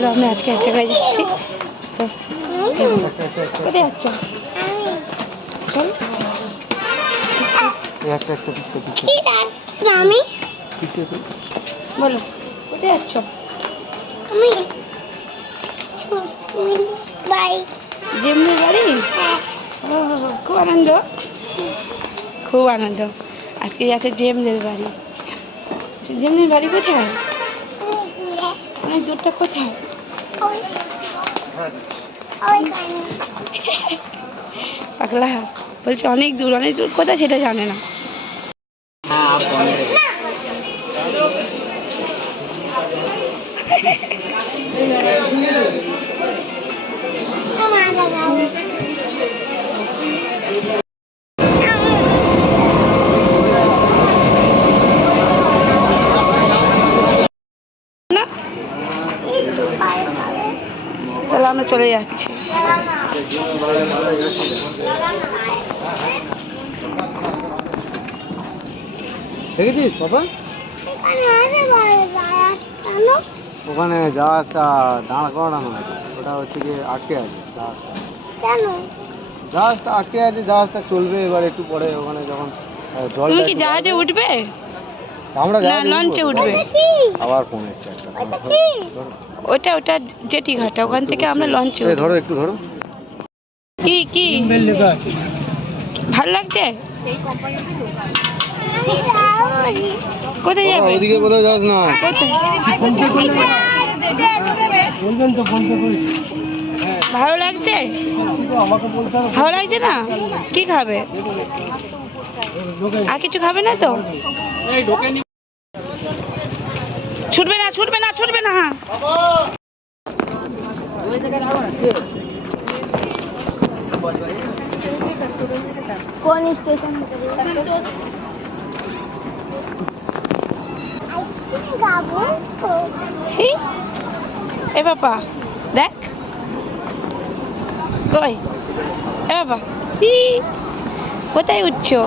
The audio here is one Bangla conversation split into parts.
চলো আমি আজকে এক জায়গায় যাচ্ছি তো কোথায় যাচ্ছ? চল। বলো কোথায় যাচ্ছ? আমি যেমনি বাড়ি? খুব আনন্দ। খুব আনন্দ। আজকে যাচ্ছে জেমদের বাড়ি। জেমনির বাড়ি কোথায়? অনেক দূরটা কোথায়? পাগলা। বলছে অনেক দূর অনেক দূর। কোথায় সেটা জানে না। না। আমরা চলে যাচ্ছি। দেখেছিস বাবা ওখানে জাহাজটা দাঁড় করানো আছে ওটা হচ্ছে গিয়ে আটকে আছে জাহাজটা আটকে আছে জাহাজটা চলবে এবার একটু পরে ওখানে যখন জলটা তুমি কি একটু জাহাজে উঠবে? আমরা লঞ্চে উঠবো। আবার ফোন এসছে একটা। ওটা। ওটা জেটি ঘাটা ওখান থেকে আমরা লঞ্চে ধরো একটু ধরো। কি কি? ভালো লাগছে? কোথায় যাবে? ওদিকে কোথাও যাস না। কোথায়? ভালো লাগছে? ভালো লাগছে না? কি খাবে? আর কিছু খাবে না তো? ছুটবে না ছুটবে না। কোন স্টেশন? এ বাবা দেখ। কই? এ বাবা ই কোথায় উঠছো?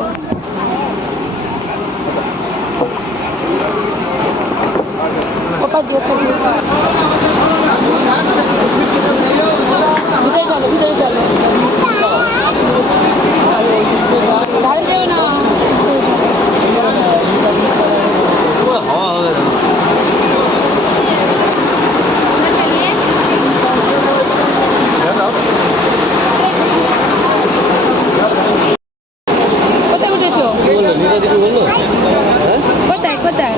ওপা দিয়ে ওপা দিয়ে ভিতরে চলো ভিতরে চলো। ধারে যেও না হাওয়া হবে না। কোথায় উঠেছো কি বলল নিজে দিকে বলল হ্যাঁ কোথায় কোথায়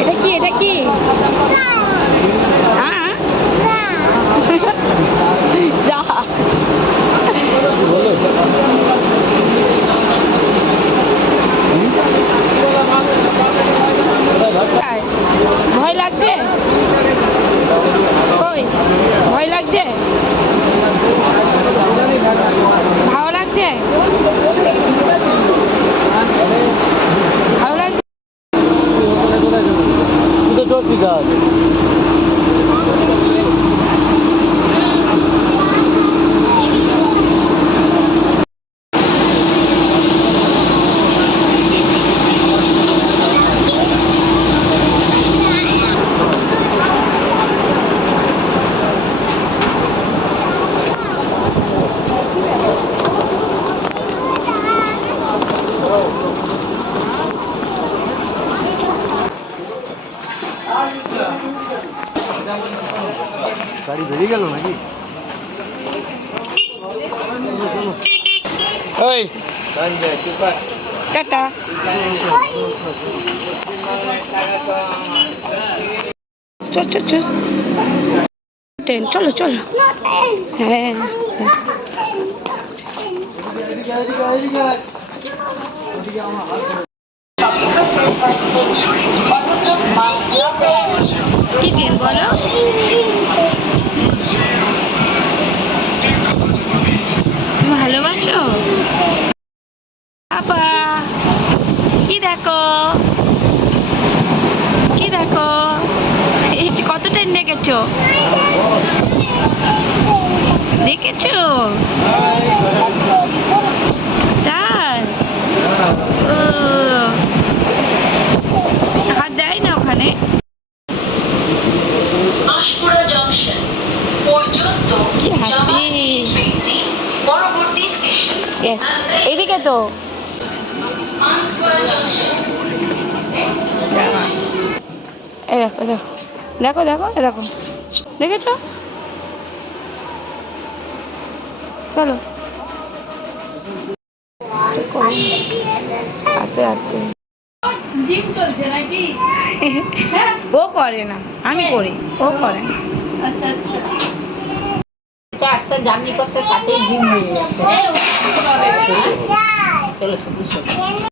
এটা কি এটা কি হ্যাঁ জাহাজ কি বলল কোথায়? ভয় লাগছে কই ভয় লাগছে ভালো লাগছে ভালো লাগছে তুই তো চলছি কাজ গাড়ি বেরিয়ে গেল নাকি এই টাটা চল চল চল ট্রেন চলো চলো হ্যাঁ এদিকে এদিকে এদিকে এদিকে আমার হাত ধরে। কি দিন বলো দেখেছ? দেখেছ? দেয় না ওখানে? কি হাসি। এদিকে তো। এই দেখো দেখো। দেখো দেখো এ দেখো দেখেছ? চলো। হাতে হাতে। ও করে না আমি করি। ও করে না। আস্তে জার্নি করতে তাতেই ঘুম হয়ে যাচ্ছে চলো